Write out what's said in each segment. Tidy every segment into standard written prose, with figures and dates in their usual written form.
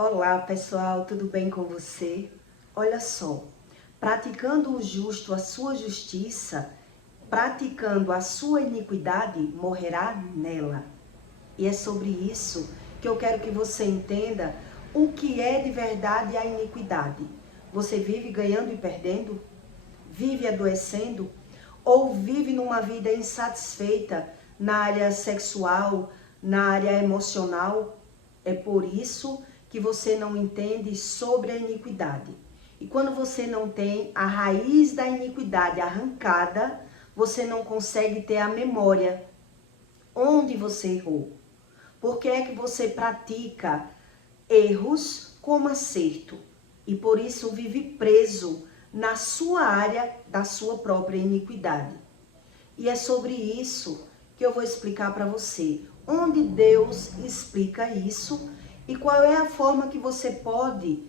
Olá pessoal, tudo bem com você? Olha só, praticando o justo a sua justiça, praticando a sua iniquidade, morrerá nela. E é sobre isso que eu quero que você entenda o que é de verdade a iniquidade. Você vive ganhando e perdendo? Vive adoecendo? Ou vive numa vida insatisfeita na área sexual, na área emocional? É por isso que você não entende sobre a iniquidade. E quando você não tem a raiz da iniquidade arrancada, você não consegue ter a memória onde você errou. Por que é que você pratica erros como acerto? E por isso vive preso na sua área da sua própria iniquidade. E é sobre isso que eu vou explicar para você. Onde Deus explica isso e qual é a forma que você pode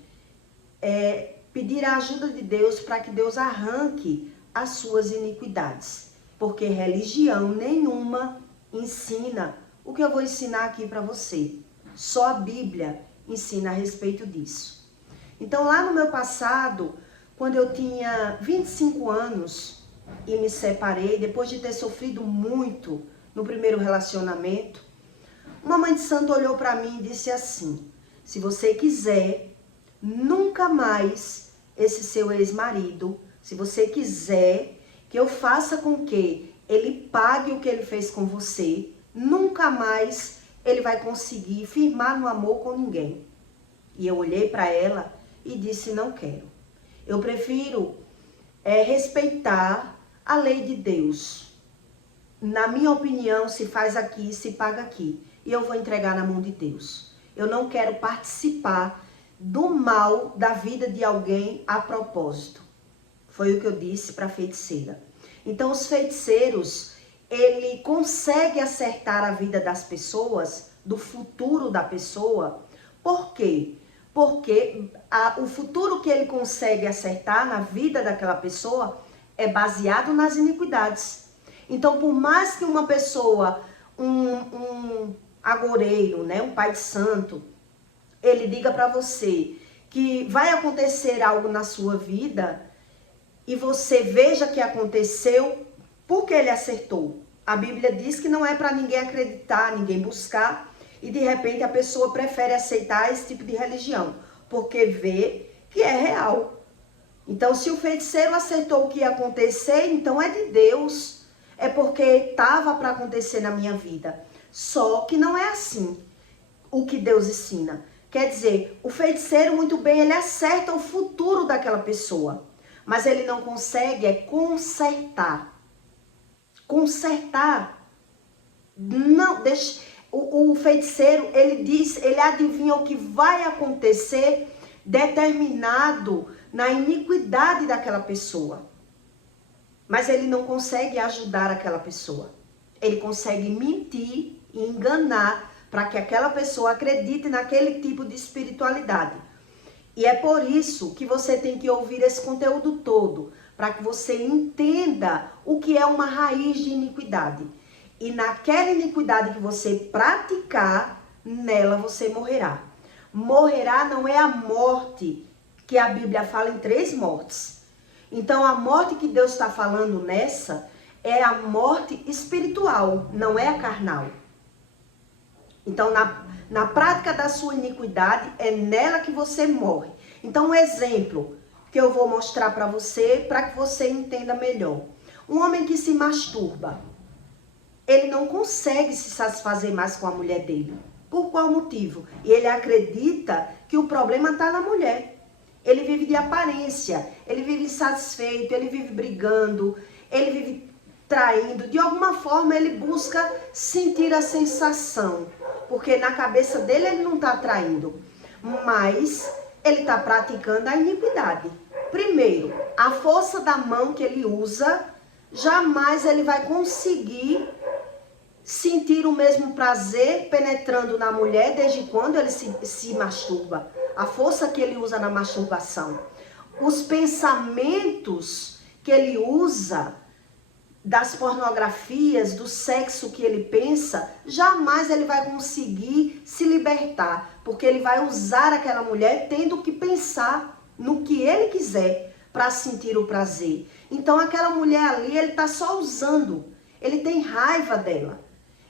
pedir a ajuda de Deus para que Deus arranque as suas iniquidades. Porque religião nenhuma ensina o que eu vou ensinar aqui para você. Só a Bíblia ensina a respeito disso. Então, lá no meu passado, quando eu tinha 25 anos e me separei, depois de ter sofrido muito no primeiro relacionamento, uma mãe de santo olhou para mim e disse assim: se você quiser nunca mais esse seu ex-marido, se você quiser que eu faça com que ele pague o que ele fez com você, nunca mais ele vai conseguir firmar no amor com ninguém. E eu olhei para ela e disse: não quero. Eu prefiro respeitar a lei de Deus. Na minha opinião, se faz aqui, se paga aqui. E eu vou entregar na mão de Deus. Eu não quero participar do mal da vida de alguém a propósito. Foi o que eu disse para a feiticeira. Então, os feiticeiros, ele consegue acertar a vida das pessoas, do futuro da pessoa. Por quê? Porque o futuro que ele consegue acertar na vida daquela pessoa é baseado nas iniquidades. Então, por mais que uma pessoa, um agoreiro, né, um pai de santo, ele diga para você que vai acontecer algo na sua vida e você veja que aconteceu, porque ele acertou. A Bíblia diz que não é para ninguém acreditar, ninguém buscar, e de repente a pessoa prefere aceitar esse tipo de religião, porque vê que é real. Então, se o feiticeiro acertou o que ia acontecer, então é de Deus. É porque estava para acontecer na minha vida. Só que não é assim o que Deus ensina. Quer dizer, o feiticeiro, muito bem, ele acerta o futuro daquela pessoa. Mas ele não consegue consertar. Consertar. Não, deixa. O feiticeiro, ele diz, ele adivinha o que vai acontecer determinado na iniquidade daquela pessoa. Mas ele não consegue ajudar aquela pessoa. Ele consegue mentir e enganar para que aquela pessoa acredite naquele tipo de espiritualidade. E é por isso que você tem que ouvir esse conteúdo todo, para que você entenda o que é uma raiz de iniquidade. E naquela iniquidade que você praticar, nela você morrerá. Morrerá não é a morte, que a Bíblia fala em 3 mortes. Então a morte que Deus está falando nessa é a morte espiritual, não é a carnal. Então na prática da sua iniquidade, é nela que você morre. Então um exemplo que eu vou mostrar para você que você entenda melhor. Um homem que se masturba, ele não consegue se satisfazer mais com a mulher dele. Por qual motivo? E ele acredita que o problema está na mulher. Ele vive de aparência, ele vive insatisfeito, ele vive brigando, ele vive traindo. De alguma forma ele busca sentir a sensação, porque na cabeça dele ele não está traindo, mas ele está praticando a iniquidade. Primeiro, a força da mão que ele usa, jamais ele vai conseguir sentir o mesmo prazer penetrando na mulher desde quando ele se masturba. A força que ele usa na masturbação. Os pensamentos que ele usa das pornografias, do sexo que ele pensa, jamais ele vai conseguir se libertar, porque ele vai usar aquela mulher tendo que pensar no que ele quiser para sentir o prazer. Então aquela mulher ali, ele está só usando, ele tem raiva dela.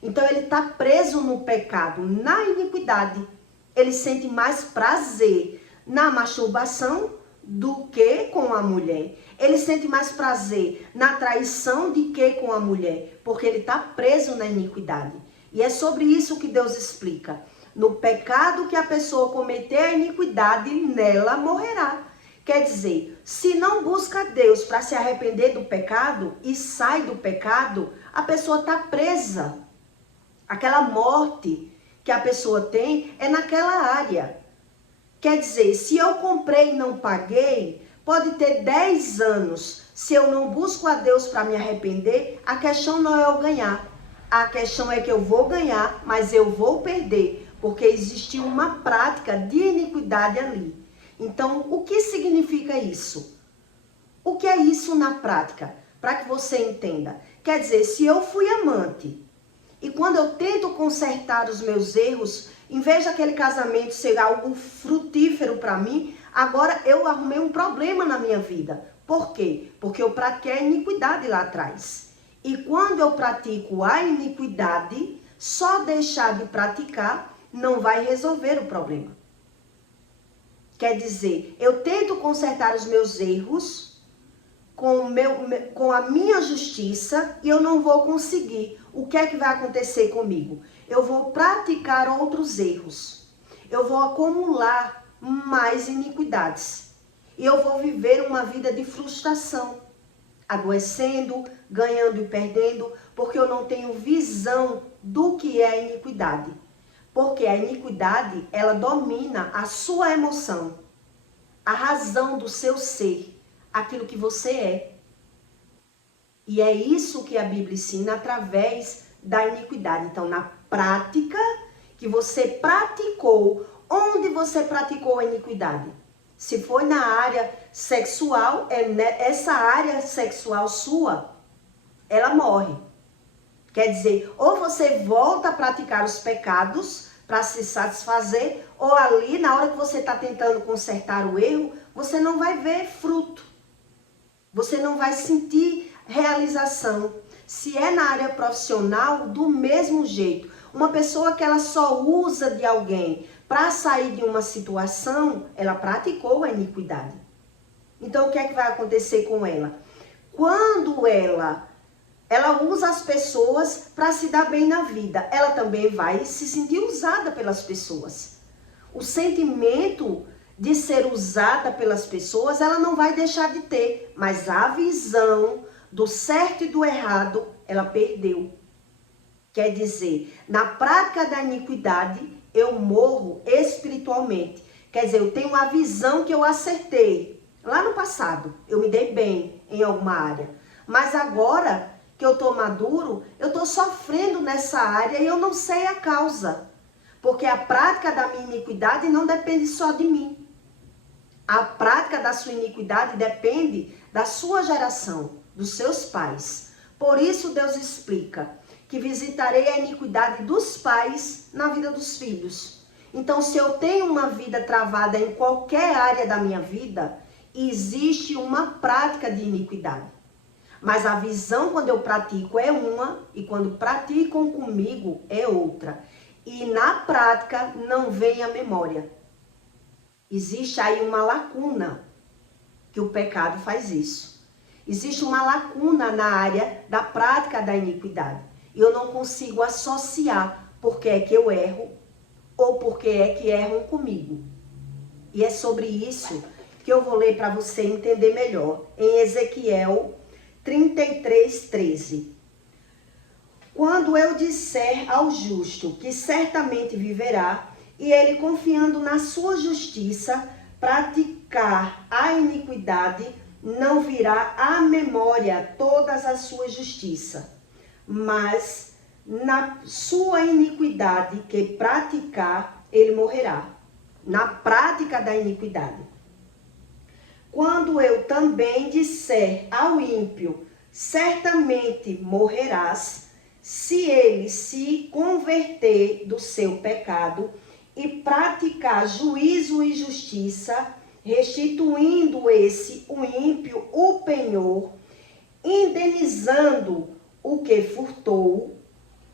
Então ele está preso no pecado, na iniquidade. Ele sente mais prazer na masturbação do que com a mulher. Ele sente mais prazer na traição do que com a mulher, porque ele está preso na iniquidade. E é sobre isso que Deus explica. No pecado que a pessoa cometer a iniquidade, nela morrerá. Quer dizer, se não busca Deus para se arrepender do pecado e sai do pecado, a pessoa está presa. Aquela morte que a pessoa tem é naquela área. Quer dizer, se eu comprei e não paguei, pode ter 10 anos. Se eu não busco a Deus para me arrepender, a questão não é eu ganhar. A questão é que eu vou ganhar, mas eu vou perder, porque existe uma prática de iniquidade ali. Então, o que significa isso? O que é isso na prática? Para que você entenda. Quer dizer, se eu fui amante e quando eu tento consertar os meus erros, em vez daquele casamento ser algo frutífero para mim, agora eu arrumei um problema na minha vida. Por quê? Porque eu pratiquei a iniquidade lá atrás. E quando eu pratico a iniquidade, só deixar de praticar não vai resolver o problema. Quer dizer, eu tento consertar os meus erros com a minha justiça e eu não vou conseguir. O que é que vai acontecer comigo? Eu vou praticar outros erros. Eu vou acumular mais iniquidades. E eu vou viver uma vida de frustração, adoecendo, ganhando e perdendo, porque eu não tenho visão do que é a iniquidade. Porque a iniquidade, ela domina a sua emoção, a razão do seu ser, aquilo que você é. E é isso que a Bíblia ensina através da iniquidade. Então, na prática que você praticou, onde você praticou a iniquidade? Se foi na área sexual, essa área sexual sua, ela morre. Quer dizer, ou você volta a praticar os pecados para se satisfazer, ou ali, na hora que você está tentando consertar o erro, você não vai ver fruto. Você não vai sentir realização. Se é na área profissional, do mesmo jeito. Uma pessoa que ela só usa de alguém para sair de uma situação, ela praticou a iniquidade. Então, o que é que vai acontecer com ela? Quando ela usa as pessoas para se dar bem na vida, ela também vai se sentir usada pelas pessoas. O sentimento de ser usada pelas pessoas, ela não vai deixar de ter, mas a visão do certo e do errado, ela perdeu. Quer dizer, na prática da iniquidade, eu morro espiritualmente. Quer dizer, eu tenho uma visão que eu acertei. Lá no passado, eu me dei bem em alguma área. Mas agora que eu estou maduro, eu estou sofrendo nessa área e eu não sei a causa. Porque a prática da minha iniquidade não depende só de mim. A prática da sua iniquidade depende da sua geração, dos seus pais. Por isso Deus explica que visitarei a iniquidade dos pais na vida dos filhos. Então, se eu tenho uma vida travada em qualquer área da minha vida, existe uma prática de iniquidade. Mas a visão quando eu pratico é uma e quando praticam comigo é outra. E na prática não vem a memória. Existe aí uma lacuna que o pecado faz isso. Existe uma lacuna na área da prática da iniquidade. Eu não consigo associar porque é que eu erro ou porque é que erram comigo. E é sobre isso que eu vou ler para você entender melhor. Em Ezequiel 33:13. Quando eu disser ao justo que certamente viverá, e ele confiando na sua justiça, praticar a iniquidade, não virá à memória todas as suas justiças, mas na sua iniquidade que praticar, ele morrerá. Na prática da iniquidade. Quando eu também disser ao ímpio, certamente morrerás, se ele se converter do seu pecado e praticar juízo e justiça, restituindo o ímpio o penhor, indenizando o que furtou.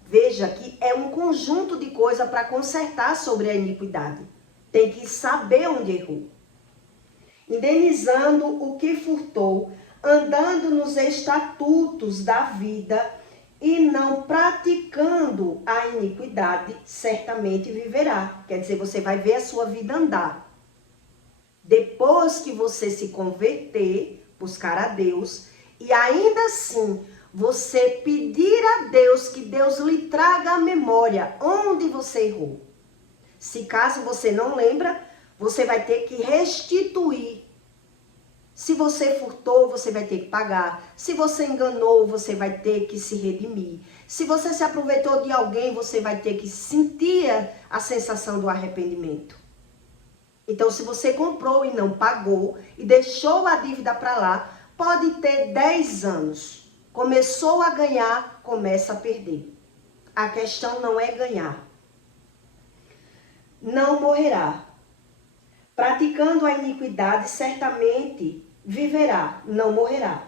Veja que é um conjunto de coisas para consertar sobre a iniquidade. Tem que saber onde errou. Indenizando o que furtou, andando nos estatutos da vida e não praticando a iniquidade, certamente viverá. Quer dizer, você vai ver a sua vida andar. Depois que você se converter, buscar a Deus, e ainda assim você pedir a Deus que Deus lhe traga à memória onde você errou. Se caso você não lembra, você vai ter que restituir. Se você furtou, você vai ter que pagar. Se você enganou, você vai ter que se redimir. Se você se aproveitou de alguém, você vai ter que sentir a sensação do arrependimento. Então, se você comprou e não pagou e deixou a dívida para lá, pode ter 10 anos. Começou a ganhar, começa a perder. A questão não é ganhar. Não morrerá. Praticando a iniquidade, certamente viverá, não morrerá.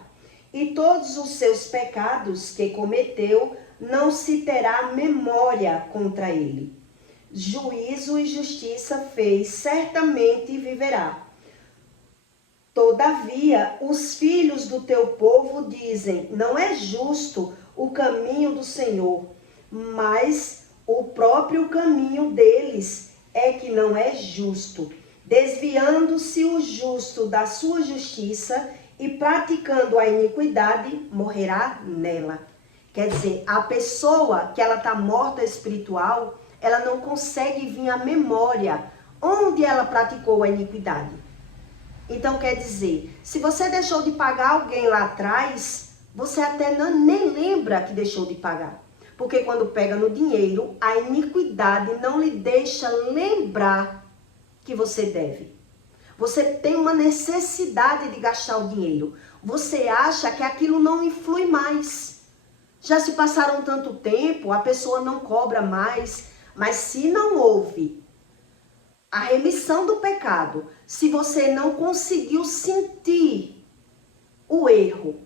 E todos os seus pecados que cometeu, não se terá memória contra ele. Juízo e justiça fez, certamente viverá. Todavia, os filhos do teu povo dizem, não é justo o caminho do Senhor, mas o próprio caminho deles é que não é justo. Desviando-se o justo da sua justiça e praticando a iniquidade, morrerá nela. Quer dizer, a pessoa que ela está morta espiritual, ela não consegue vir à memória onde ela praticou a iniquidade. Então, quer dizer, se você deixou de pagar alguém lá atrás, você até nem lembra que deixou de pagar. Porque quando pega no dinheiro, a iniquidade não lhe deixa lembrar que você deve. Você tem uma necessidade de gastar o dinheiro. Você acha que aquilo não influi mais. Já se passaram tanto tempo, a pessoa não cobra mais. Mas se não houve a remissão do pecado, se você não conseguiu sentir o erro,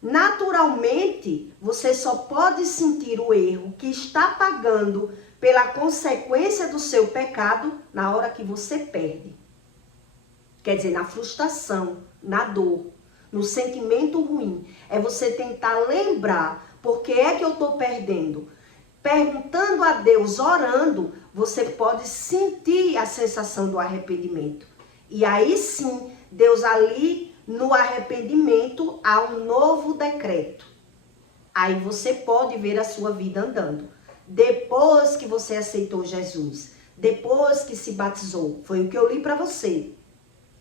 naturalmente você só pode sentir o erro que está pagando pela consequência do seu pecado na hora que você perde. Quer dizer, na frustração, na dor, no sentimento ruim. É você tentar lembrar por que é que eu estou perdendo. Perguntando a Deus, orando, você pode sentir a sensação do arrependimento. E aí sim, Deus ali no arrependimento há um novo decreto. Aí você pode ver a sua vida andando. Depois que você aceitou Jesus, depois que se batizou, foi o que eu li para você.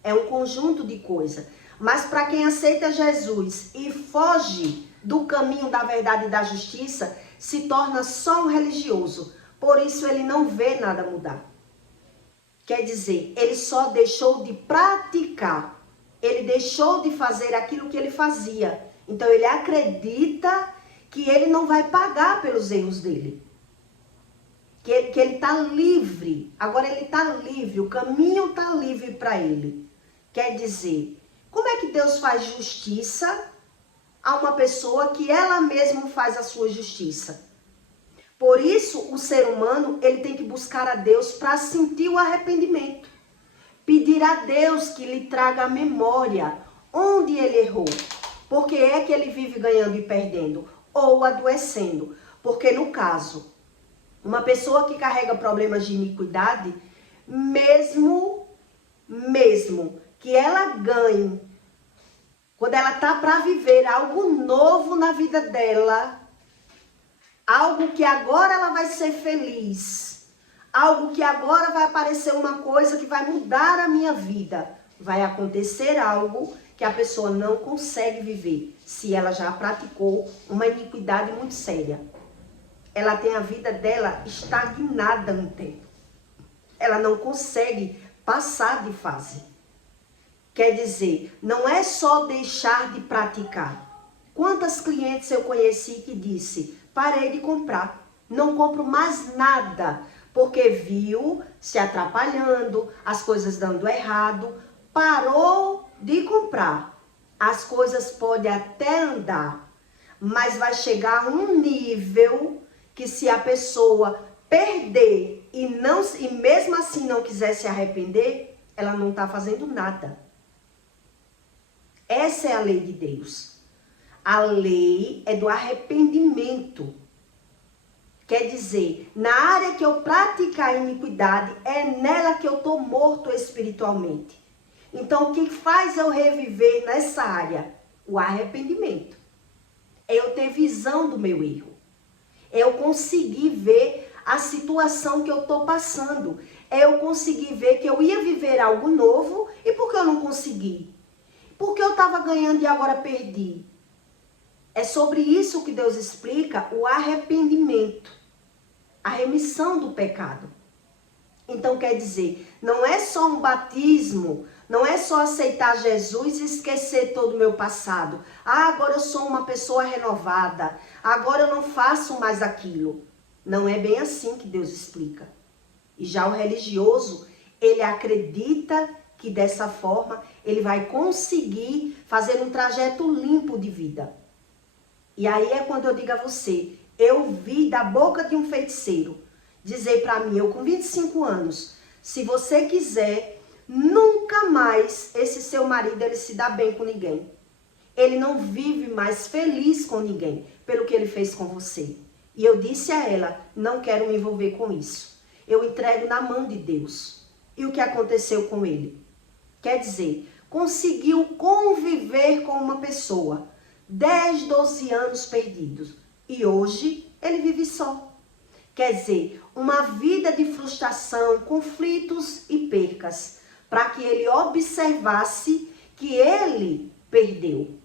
É um conjunto de coisas. Mas para quem aceita Jesus e foge do caminho da verdade e da justiça, se torna só um religioso. Por isso ele não vê nada mudar. Quer dizer, ele só deixou de praticar. Ele deixou de fazer aquilo que ele fazia. Então ele acredita que ele não vai pagar pelos erros dele. Que ele está livre. Agora ele está livre. O caminho está livre para ele. Quer dizer, como é que Deus faz justiça a uma pessoa que ela mesma faz a sua justiça? Por isso, o ser humano, ele tem que buscar a Deus para sentir o arrependimento. Pedir a Deus que lhe traga a memória onde ele errou. Porque é que ele vive ganhando e perdendo? Ou adoecendo. Porque no caso, uma pessoa que carrega problemas de iniquidade, mesmo que ela ganhe, quando ela está para viver algo novo na vida dela, algo que agora ela vai ser feliz, algo que agora vai aparecer uma coisa que vai mudar a minha vida, vai acontecer algo que a pessoa não consegue viver, se ela já praticou uma iniquidade muito séria. Ela tem a vida dela estagnada no tempo. Ela não consegue passar de fase. Quer dizer, não é só deixar de praticar. Quantas clientes eu conheci que disse, parei de comprar, não compro mais nada, porque viu se atrapalhando, as coisas dando errado, parou de comprar. As coisas podem até andar, mas vai chegar a um nível que se a pessoa perder e mesmo assim não quiser se arrepender, ela não está fazendo nada. Essa é a lei de Deus. A lei é do arrependimento. Quer dizer, na área que eu praticar iniquidade, é nela que eu estou morto espiritualmente. Então, o que faz eu reviver nessa área? O arrependimento. É eu ter visão do meu erro. É eu conseguir ver a situação que eu estou passando. É eu conseguir ver que eu ia viver algo novo. E por que eu não consegui? Porque eu estava ganhando e agora perdi. É sobre isso que Deus explica o arrependimento. A remissão do pecado. Então quer dizer, não é só um batismo, não é só aceitar Jesus e esquecer todo o meu passado. Ah, agora eu sou uma pessoa renovada, agora eu não faço mais aquilo. Não é bem assim que Deus explica. E já o religioso, ele acredita que dessa forma ele vai conseguir fazer um trajeto limpo de vida. E aí é quando eu digo a você, eu vi da boca de um feiticeiro dizer para mim, eu com 25 anos, se você quiser, nunca mais esse seu marido ele se dá bem com ninguém. Ele não vive mais feliz com ninguém pelo que ele fez com você. E eu disse a ela, não quero me envolver com isso. Eu entrego na mão de Deus. E o que aconteceu com ele? Quer dizer, conseguiu conviver com uma pessoa, 10, 12 anos perdidos. E hoje ele vive só. Quer dizer, uma vida de frustração, conflitos e percas, para que ele observasse que ele perdeu.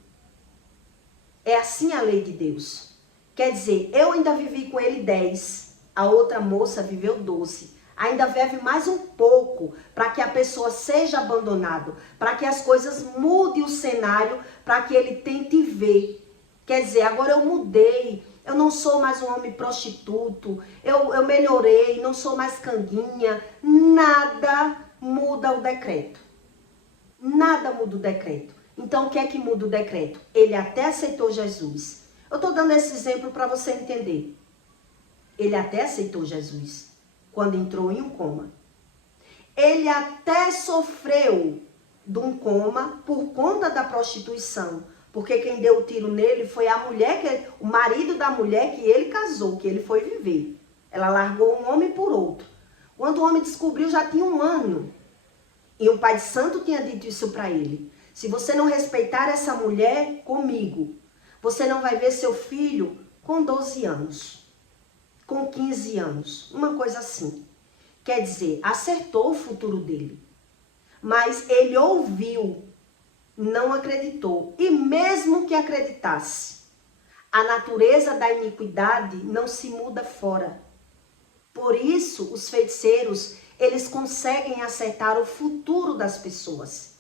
É assim a lei de Deus. Quer dizer, eu ainda vivi com ele 10, a outra moça viveu 12. Ainda vive mais um pouco para que a pessoa seja abandonada, para que as coisas mudem o cenário, para que ele tente ver. Quer dizer, agora eu mudei. Eu não sou mais um homem prostituto, eu melhorei, não sou mais canguinha. Nada muda o decreto. Nada muda o decreto. Então, o que é que muda o decreto? Ele até aceitou Jesus. Eu estou dando esse exemplo para você entender. Ele até aceitou Jesus quando entrou em um coma. Ele até sofreu de um coma por conta da prostituição. Porque quem deu o tiro nele foi a mulher, o marido da mulher que ele casou, que ele foi viver. Ela largou um homem por outro. Quando o homem descobriu, já tinha 1 ano. E o pai de santo tinha dito isso para ele. Se você não respeitar essa mulher comigo, você não vai ver seu filho com 12 anos. Com 15 anos. Uma coisa assim. Quer dizer, acertou o futuro dele. Mas ele ouviu. Não acreditou. E mesmo que acreditasse, a natureza da iniquidade não se muda fora. Por isso, os feiticeiros, eles conseguem acertar o futuro das pessoas.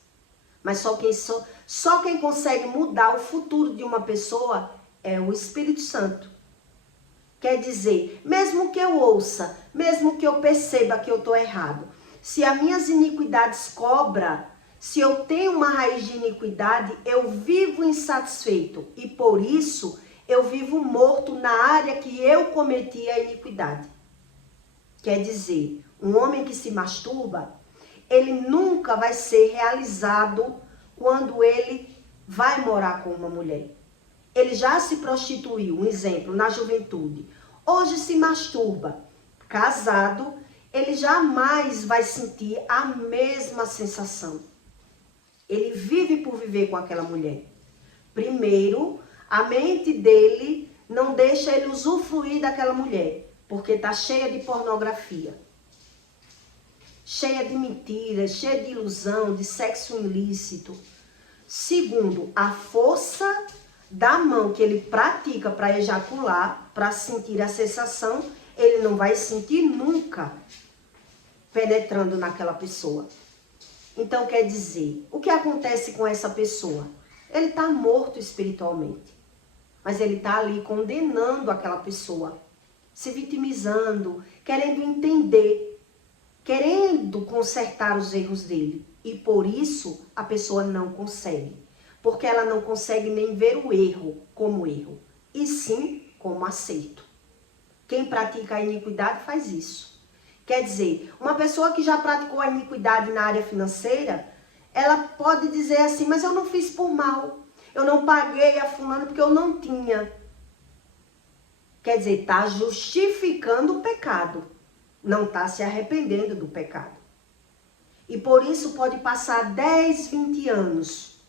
Mas só quem consegue mudar o futuro de uma pessoa é o Espírito Santo. Quer dizer, mesmo que eu ouça, mesmo que eu perceba que eu estou errado, se as minhas iniquidades cobram, se eu tenho uma raiz de iniquidade, eu vivo insatisfeito e por isso eu vivo morto na área que eu cometi a iniquidade. Quer dizer, um homem que se masturba, ele nunca vai ser realizado quando ele vai morar com uma mulher. Ele já se prostituiu, um exemplo, na juventude. Hoje se masturba, casado, ele jamais vai sentir a mesma sensação. Ele vive por viver com aquela mulher. Primeiro, a mente dele não deixa ele usufruir daquela mulher, porque está cheia de pornografia, cheia de mentiras, cheia de ilusão, de sexo ilícito. Segundo, a força da mão que ele pratica para ejacular, para sentir a sensação, ele não vai sentir nunca penetrando naquela pessoa. Então, quer dizer, o que acontece com essa pessoa? Ele está morto espiritualmente. mas ele está ali condenando aquela pessoa, se vitimizando, querendo entender, querendo consertar os erros dele. E por isso a pessoa não consegue, porque ela não consegue nem ver o erro como erro, e sim como acerto. Quem pratica a iniquidade faz isso. Quer dizer, uma pessoa que já praticou a iniquidade na área financeira, ela pode dizer assim, mas eu não fiz por mal. Eu não paguei a fulano porque eu não tinha. Quer dizer, está justificando o pecado. Não está se arrependendo do pecado. E por isso pode passar 10, 20 anos.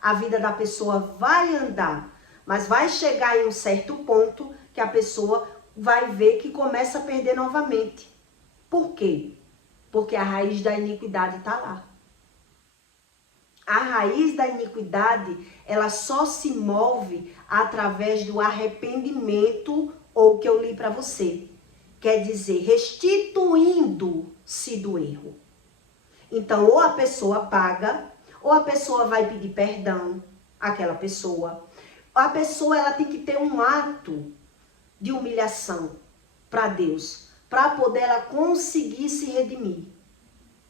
A vida da pessoa vai andar, mas vai chegar em um certo ponto que a pessoa vai ver que começa a perder novamente. Por quê? Porque a raiz da iniquidade está lá. A raiz da iniquidade, ela só se move através do arrependimento, ou o que eu li para você. Quer dizer, restituindo-se do erro. Então, ou a pessoa paga, ou a pessoa vai pedir perdão àquela pessoa. A pessoa, ela tem que ter um ato de humilhação para Deus, para poder ela conseguir se redimir,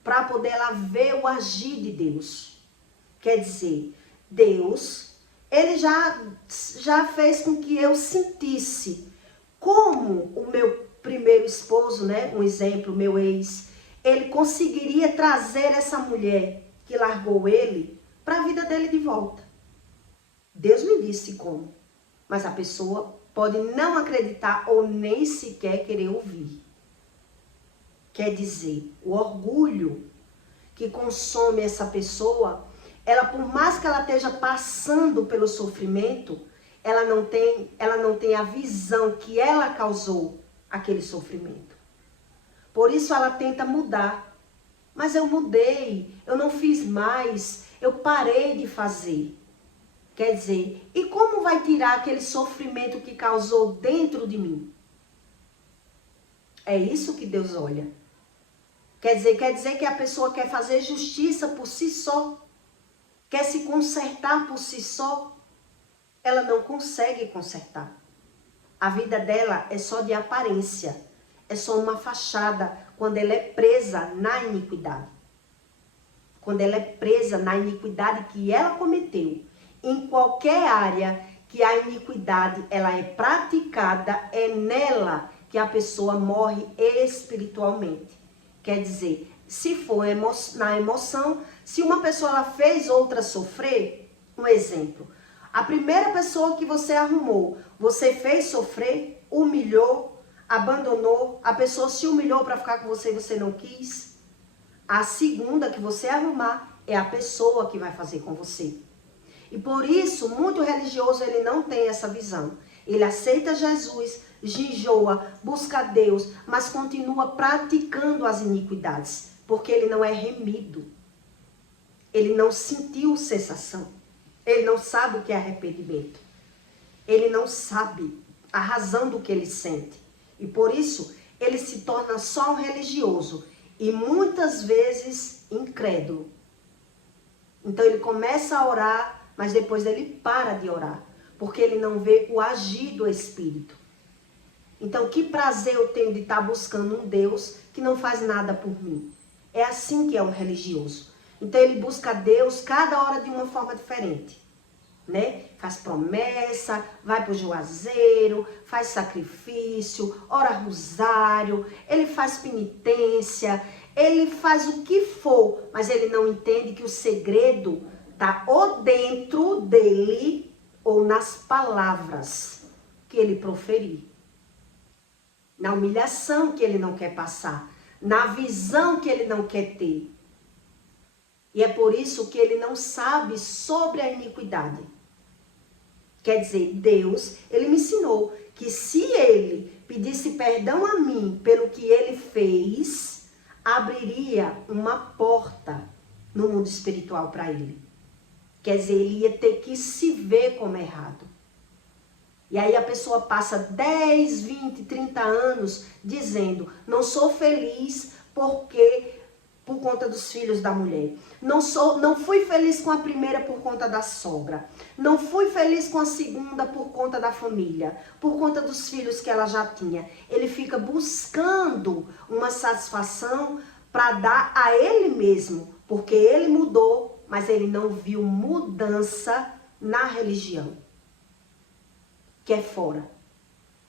para poder ela ver o agir de Deus. Quer dizer, Deus, ele já fez com que eu sentisse como o meu primeiro esposo, né, um exemplo, meu ex, ele conseguiria trazer essa mulher que largou ele para a vida dele de volta. Deus me disse como, mas a pessoa pode não acreditar ou nem sequer querer ouvir. Quer dizer, o orgulho que consome essa pessoa, ela, por mais que ela esteja passando pelo sofrimento, ela não tem a visão que ela causou aquele sofrimento. Por isso ela tenta mudar. Mas eu mudei, eu não fiz mais, eu parei de fazer. Quer dizer, e como vai tirar aquele sofrimento que causou dentro de mim? É isso que Deus olha. Quer dizer que a pessoa quer fazer justiça por si só, quer se consertar por si só. Ela não consegue consertar. A vida dela é só de aparência, é só uma fachada quando ela é presa na iniquidade. Quando ela é presa na iniquidade que ela cometeu. Em qualquer área que a iniquidade ela é praticada, é nela que a pessoa morre espiritualmente. Quer dizer, se for na emoção, se uma pessoa ela fez outra sofrer, um exemplo, a primeira pessoa que você arrumou, você fez sofrer, humilhou, abandonou, a pessoa se humilhou para ficar com você e você não quis. A segunda que você arrumar é a pessoa que vai fazer com você. E por isso, muito religioso, ele não tem essa visão. Ele aceita Jesus, jejua, busca Deus, mas continua praticando as iniquidades, porque ele não é remido. Ele não sentiu sensação. Ele não sabe o que é arrependimento. Ele não sabe a razão do que ele sente. E por isso, ele se torna só um religioso e muitas vezes incrédulo. Então ele começa a orar, mas depois ele para de orar, porque ele não vê o agir do Espírito. Então, que prazer eu tenho de estar buscando um Deus que não faz nada por mim? É assim que é um religioso. Então, ele busca Deus cada hora de uma forma diferente, né? Faz promessa, vai para o juazeiro, faz sacrifício, ora rosário, ele faz penitência, ele faz o que for, mas ele não entende que o segredo está ou dentro dele ou nas palavras que ele proferir. Na humilhação que ele não quer passar, na visão que ele não quer ter. E é por isso que ele não sabe sobre a iniquidade. Quer dizer, Deus, ele me ensinou que se ele pedisse perdão a mim pelo que ele fez, abriria uma porta no mundo espiritual para ele. Quer dizer, ele ia ter que se ver como errado. E aí a pessoa passa 10, 20, 30 anos dizendo, não sou feliz porque por conta dos filhos da mulher. Não fui feliz com a primeira por conta da sogra. Não fui feliz com a segunda por conta da família, por conta dos filhos que ela já tinha. Ele fica buscando uma satisfação para dar a ele mesmo, porque ele mudou, mas ele não viu mudança na religião, que é fora.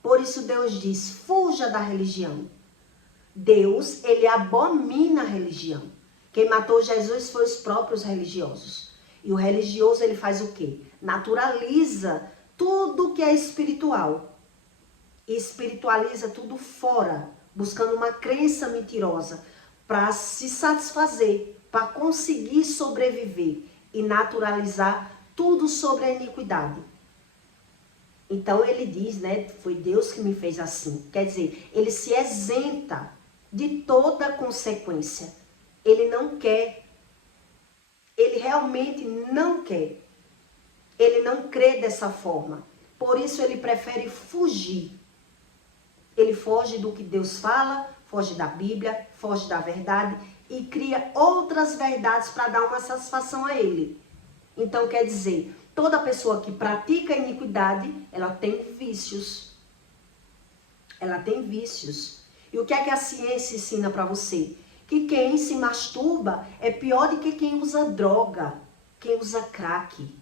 Por isso Deus diz, fuja da religião. Deus, ele abomina a religião. Quem matou Jesus foi os próprios religiosos. E o religioso, ele faz o quê? Naturaliza tudo que é espiritual. E espiritualiza tudo fora, buscando uma crença mentirosa para se satisfazer, para conseguir sobreviver e naturalizar tudo sobre a iniquidade. Então ele diz, né, foi Deus que me fez assim. Quer dizer, ele se isenta de toda consequência. Ele não quer. Ele realmente não quer. Ele não crê dessa forma. Por isso ele prefere fugir. Ele foge do que Deus fala, foge da Bíblia, foge da verdade e cria outras verdades para dar uma satisfação a ele. Então quer dizer, toda pessoa que pratica iniquidade, ela tem vícios. Ela tem vícios. E o que é que a ciência ensina para você? Que quem se masturba é pior do que quem usa droga, quem usa crack.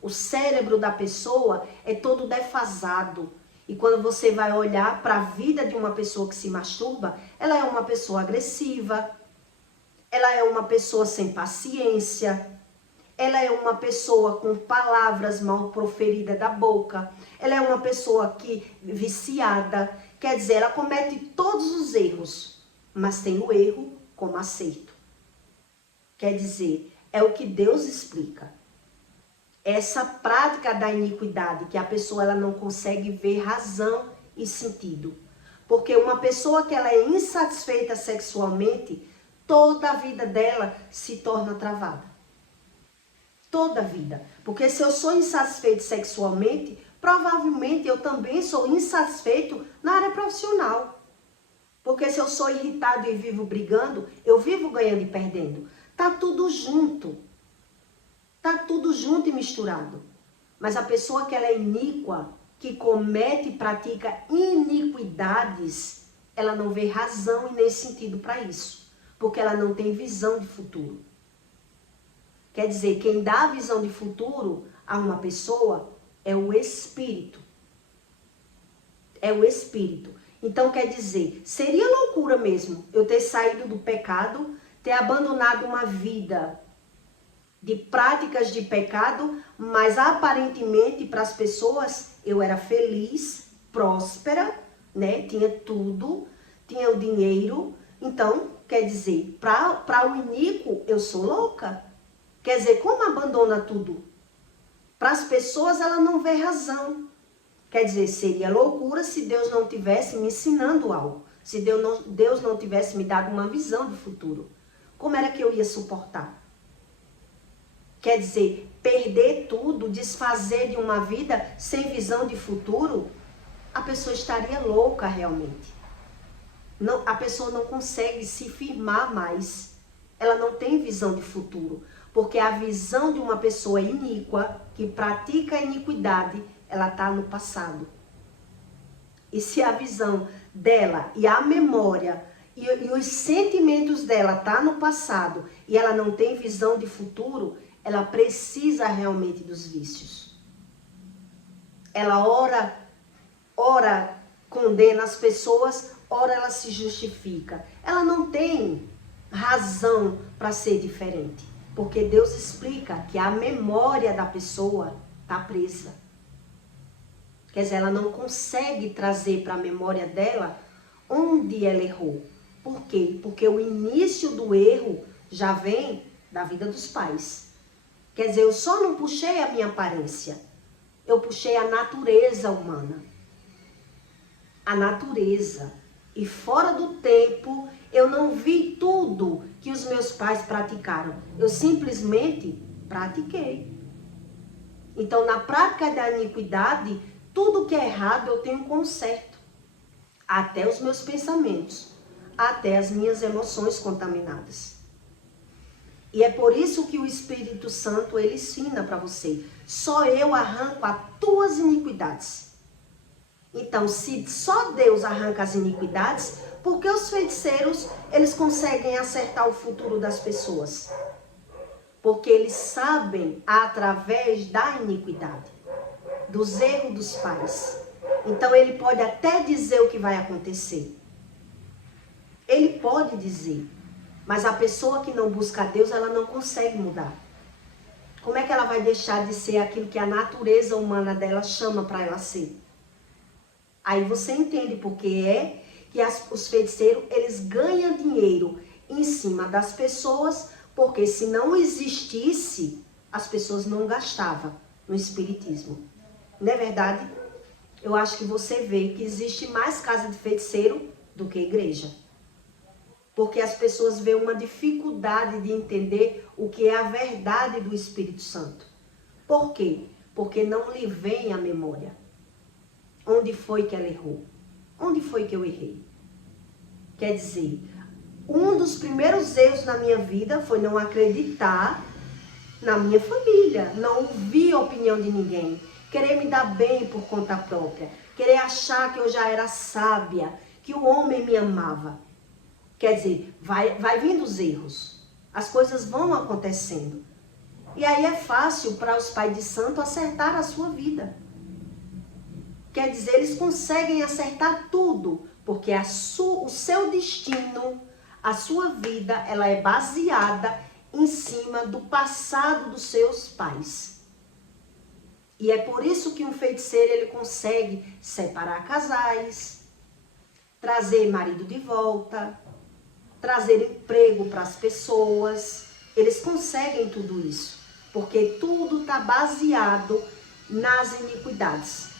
O cérebro da pessoa é todo defasado. E quando você vai olhar para a vida de uma pessoa que se masturba, ela é uma pessoa agressiva, ela é uma pessoa sem paciência, ela é uma pessoa com palavras mal proferidas da boca, ela é uma pessoa que viciada, quer dizer, ela comete todos os erros, mas tem o erro como acerto. Quer dizer, é o que Deus explica. Essa prática da iniquidade, que a pessoa ela não consegue ver razão e sentido. Porque uma pessoa que ela é insatisfeita sexualmente, toda a vida dela se torna travada. Toda a vida. Porque se eu sou insatisfeito sexualmente, provavelmente eu também sou insatisfeito na área profissional. Porque se eu sou irritado e vivo brigando, eu vivo ganhando e perdendo. Tá tudo junto. Tá tudo junto e misturado. Mas a pessoa que ela é iníqua, que comete e pratica iniquidades, ela não vê razão e nem sentido para isso. Porque ela não tem visão de futuro. Quer dizer, quem dá a visão de futuro a uma pessoa é o Espírito. É o Espírito. Então, quer dizer, seria loucura mesmo eu ter saído do pecado, ter abandonado uma vida de práticas de pecado, mas aparentemente para as pessoas eu era feliz, próspera, né? Tinha tudo, tinha o dinheiro. Então, quer dizer, para o iníquo eu sou louca. Quer dizer, como abandona tudo? Para as pessoas ela não vê razão. Quer dizer, seria loucura se Deus não tivesse me ensinando algo. Se Deus não tivesse me dado uma visão de futuro. Como era que eu ia suportar? Quer dizer, perder tudo, desfazer de uma vida sem visão de futuro, a pessoa estaria louca realmente. Não, a pessoa não consegue se firmar mais. Ela não tem visão de futuro. Porque a visão de uma pessoa iníqua, que pratica a iniquidade, ela está no passado. E se a visão dela e a memória e os sentimentos dela tá no passado e ela não tem visão de futuro, ela precisa realmente dos vícios. Ela ora condena as pessoas, ora ela se justifica. Ela não tem razão para ser diferente. Porque Deus explica que a memória da pessoa está presa. Quer dizer, ela não consegue trazer para a memória dela onde ela errou. Por quê? Porque o início do erro já vem da vida dos pais. Quer dizer, eu só não puxei a minha aparência. Eu puxei a natureza humana. A natureza. E fora do tempo, eu não vi tudo que os meus pais praticaram. Eu simplesmente pratiquei. Então, na prática da iniquidade, tudo que é errado eu tenho conserto. Até os meus pensamentos. Até as minhas emoções contaminadas. E é por isso que o Espírito Santo, ele ensina para você. Só eu arranco as tuas iniquidades. Então, se só Deus arranca as iniquidades, por que os feiticeiros, eles conseguem acertar o futuro das pessoas? Porque eles sabem através da iniquidade, dos erros dos pais. Então, ele pode até dizer o que vai acontecer. Ele pode dizer. Mas a pessoa que não busca a Deus, ela não consegue mudar. Como é que ela vai deixar de ser aquilo que a natureza humana dela chama para ela ser? Aí você entende porque é que os feiticeiros, eles ganham dinheiro em cima das pessoas, porque se não existisse, as pessoas não gastavam no espiritismo. Não é verdade? Eu acho que você vê que existe mais casa de feiticeiro do que igreja. Porque as pessoas veem uma dificuldade de entender o que é a verdade do Espírito Santo. Por quê? Porque não lhe vem à memória. Onde foi que ela errou? Onde foi que eu errei? Quer dizer, um dos primeiros erros na minha vida foi não acreditar na minha família, não ouvir a opinião de ninguém, querer me dar bem por conta própria, querer achar que eu já era sábia, que o homem me amava. Quer dizer, vai vindo os erros, as coisas vão acontecendo. E aí é fácil para os pais de santo acertar a sua vida. Quer dizer, eles conseguem acertar tudo, porque o seu destino, a sua vida, ela é baseada em cima do passado dos seus pais. E é por isso que um feiticeiro, ele consegue separar casais, trazer marido de volta, trazer emprego para as pessoas. Eles conseguem tudo isso, porque tudo está baseado nas iniquidades.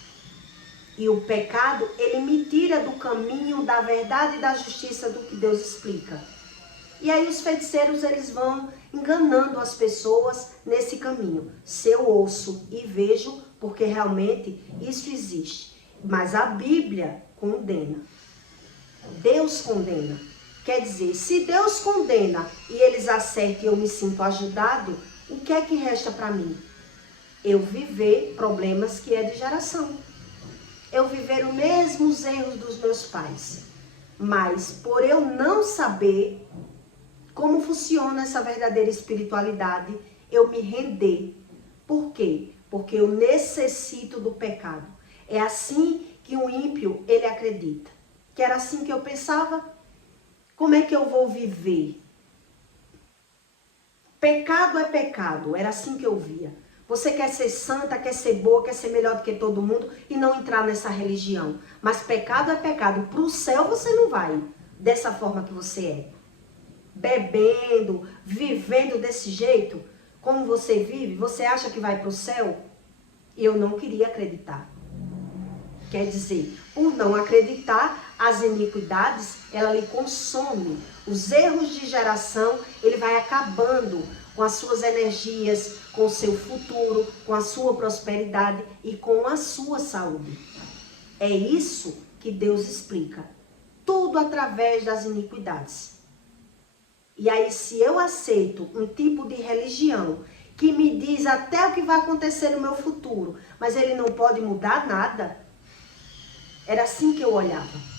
E o pecado, ele me tira do caminho da verdade e da justiça do que Deus explica. E aí os feiticeiros, eles vão enganando as pessoas nesse caminho. Se eu ouço e vejo, porque realmente isso existe. Mas a Bíblia condena. Deus condena. Quer dizer, se Deus condena e eles acertam e eu me sinto ajudado, o que é que resta para mim? Eu viver problemas que é de geração. Eu viver os mesmos erros dos meus pais. Mas por eu não saber como funciona essa verdadeira espiritualidade, eu me render. Por quê? Porque eu necessito do pecado. É assim que o ímpio, ele acredita. Que era assim que eu pensava. Como é que eu vou viver? Pecado é pecado. Era assim que eu via. Você quer ser santa, quer ser boa, quer ser melhor do que todo mundo e não entrar nessa religião. Mas pecado é pecado. Para o céu você não vai dessa forma que você é. Bebendo, vivendo desse jeito, como você vive, você acha que vai para o céu? Eu não queria acreditar. Quer dizer, por não acreditar, as iniquidades, ela lhe consome. Os erros de geração, ele vai acabando com as suas energias, com o seu futuro, com a sua prosperidade e com a sua saúde. É isso que Deus explica. Tudo através das iniquidades. E aí, se eu aceito um tipo de religião que me diz até o que vai acontecer no meu futuro, mas ele não pode mudar nada, era assim que eu olhava.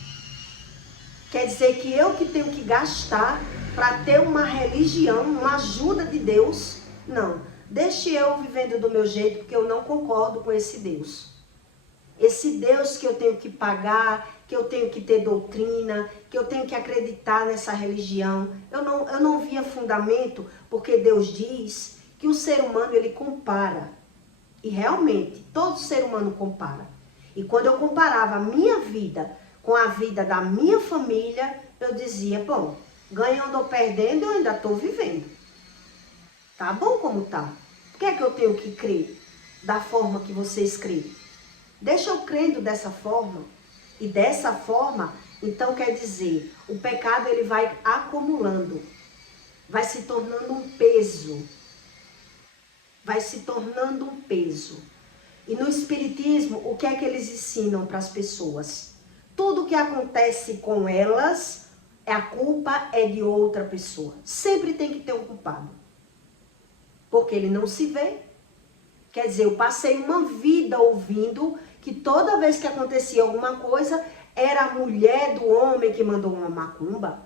Quer dizer que eu que tenho que gastar para ter uma religião, uma ajuda de Deus? Não. Deixe eu vivendo do meu jeito, porque eu não concordo com esse Deus. Esse Deus que eu tenho que pagar, que eu tenho que ter doutrina, que eu tenho que acreditar nessa religião. Eu não via fundamento, porque Deus diz que o ser humano, ele compara. E realmente, todo ser humano compara. E quando eu comparava a minha vida com a vida da minha família, eu dizia, bom, ganhando ou perdendo, eu ainda estou vivendo. Tá bom como tá? Por que é que eu tenho que crer da forma que vocês creem? Deixa eu crendo dessa forma. E dessa forma, então quer dizer, o pecado ele vai acumulando. Vai se tornando um peso. Vai se tornando um peso. E no Espiritismo, o que é que eles ensinam para as pessoas? Tudo que acontece com elas, a culpa é de outra pessoa. Sempre tem que ter um culpado. porque ele não se vê. Quer dizer, eu passei uma vida ouvindo que toda vez que acontecia alguma coisa, era a mulher do homem que mandou uma macumba.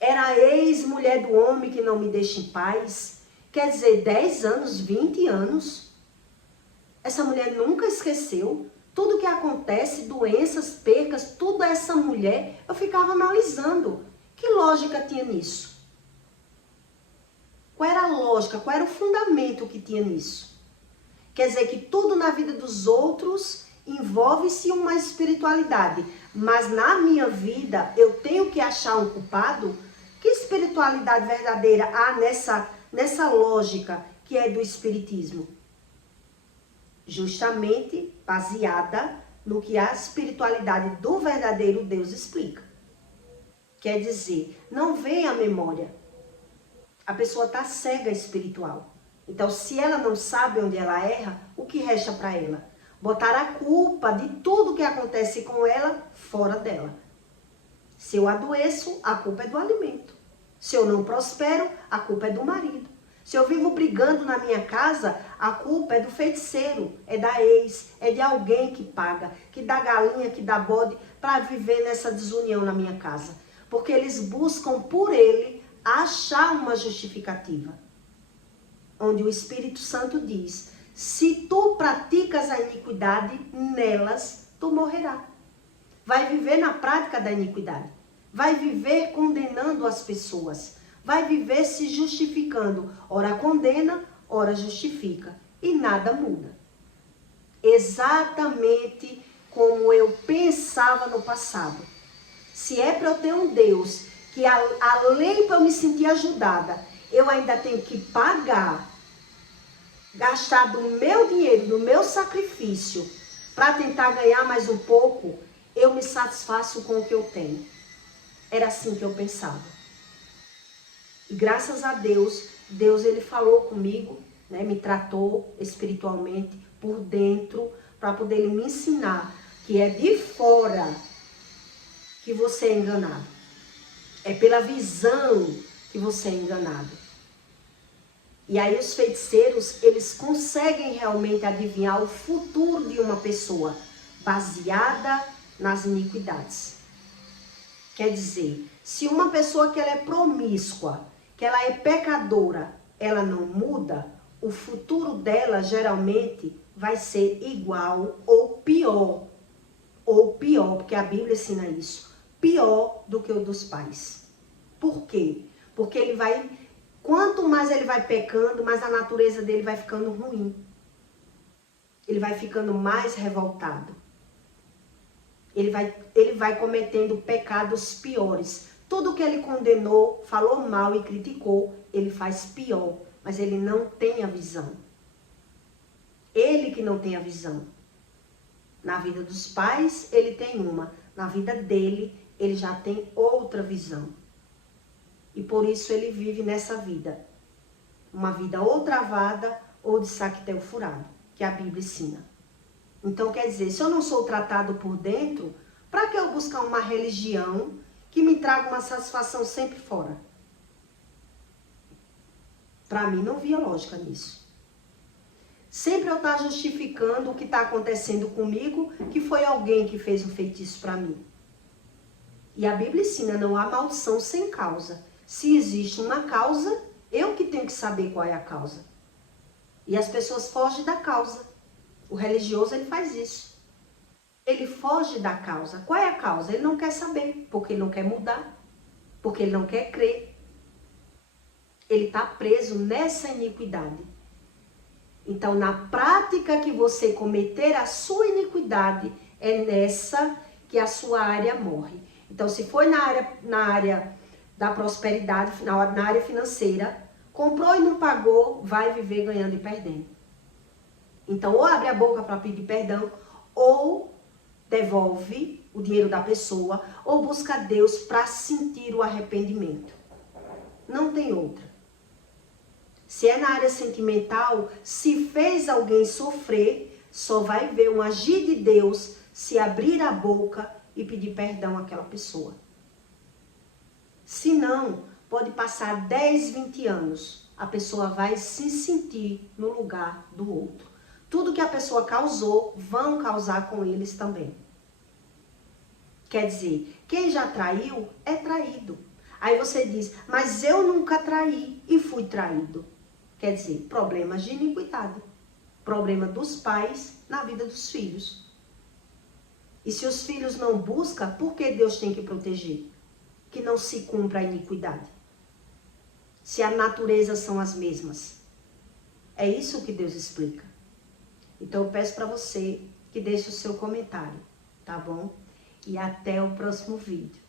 Era a ex-mulher do homem que não me deixa em paz. Quer dizer, 10 anos, 20 anos. Essa mulher nunca esqueceu. Tudo que acontece, doenças, percas, tudo essa mulher, eu ficava analisando. Que lógica tinha nisso? Qual era a lógica, qual era o fundamento que tinha nisso? Quer dizer que tudo na vida dos outros envolve-se uma espiritualidade. Mas na minha vida, eu tenho que achar um culpado? Que espiritualidade verdadeira há nessa lógica que é do espiritismo? Justamente baseada no que a espiritualidade do verdadeiro Deus explica. Quer dizer, não vem a memória. A pessoa está cega espiritual. Então, se ela não sabe onde ela erra, o que resta para ela? Botar a culpa de tudo que acontece com ela fora dela. Se eu adoeço, a culpa é do alimento. Se eu não prospero, a culpa é do marido. Se eu vivo brigando na minha casa, a culpa é do feiticeiro, é da ex, é de alguém que paga, que dá galinha, que dá bode, para viver nessa desunião na minha casa. Porque eles buscam por ele achar uma justificativa. Onde o Espírito Santo diz, se tu praticas a iniquidade, nelas tu morrerás. Vai viver na prática da iniquidade. Vai viver condenando as pessoas. Vai viver se justificando. Ora condena, ora justifica. E nada muda. Exatamente como eu pensava no passado. Se é para eu ter um Deus que além para eu me sentir ajudada, eu ainda tenho que pagar, gastar do meu dinheiro, do meu sacrifício, para tentar ganhar mais um pouco, eu me satisfaço com o que eu tenho. Era assim que eu pensava. E graças a Deus, Deus ele falou comigo, né, me tratou espiritualmente por dentro, para poder ele me ensinar que é de fora que você é enganado. É pela visão que você é enganado. E aí os feiticeiros, eles conseguem realmente adivinhar o futuro de uma pessoa, baseada nas iniquidades. Quer dizer, se uma pessoa que ela é promíscua, que ela é pecadora, ela não muda, o futuro dela geralmente vai ser igual ou pior. Ou pior, porque a Bíblia ensina isso. Pior do que o dos pais. Por quê? Porque ele vai, quanto mais ele vai pecando, mais a natureza dele vai ficando ruim. Ele vai ficando mais revoltado. Ele vai cometendo pecados piores. Tudo que ele condenou, falou mal e criticou, ele faz pior. Mas ele não tem a visão. Ele que não tem a visão. Na vida dos pais, ele tem uma. Na vida dele, ele já tem outra visão. E por isso ele vive nessa vida. Uma vida ou travada ou de saquetel furado, que a Bíblia ensina. Então quer dizer, se eu não sou tratado por dentro, para que eu buscar uma religião que me traga uma satisfação sempre fora? Para mim não via lógica nisso. Sempre eu estar justificando o que está acontecendo comigo, que foi alguém que fez um feitiço para mim. E a Bíblia ensina, não há maldição sem causa. Se existe uma causa, eu que tenho que saber qual é a causa. E as pessoas fogem da causa. O religioso, ele faz isso. Ele foge da causa. Qual é a causa? Ele não quer saber, porque ele não quer mudar, porque ele não quer crer. Ele está preso nessa iniquidade. Então, na prática que você cometer a sua iniquidade, é nessa que a sua área morre. Então, se foi na área da prosperidade, na área financeira, comprou e não pagou, vai viver ganhando e perdendo. Então, ou abre a boca para pedir perdão, ou devolve o dinheiro da pessoa, ou busca Deus para sentir o arrependimento. Não tem outra. Se é na área sentimental, se fez alguém sofrer, só vai ver um agir de Deus se abrir a boca e pedir perdão àquela pessoa. Se não, Pode passar 10, 20 anos, a pessoa vai se sentir no lugar do outro. Tudo que a pessoa causou, vão causar com eles também. Quer dizer, quem já traiu, é traído. Aí você diz, mas eu nunca traí e fui traído. Quer dizer, problemas de iniquidade. Problema dos pais na vida dos filhos. E se os filhos não buscam, por que Deus tem que proteger? Que não se cumpra a iniquidade. Se a natureza são as mesmas. É isso que Deus explica. Então eu peço para você que deixe o seu comentário, tá bom? E até o próximo vídeo.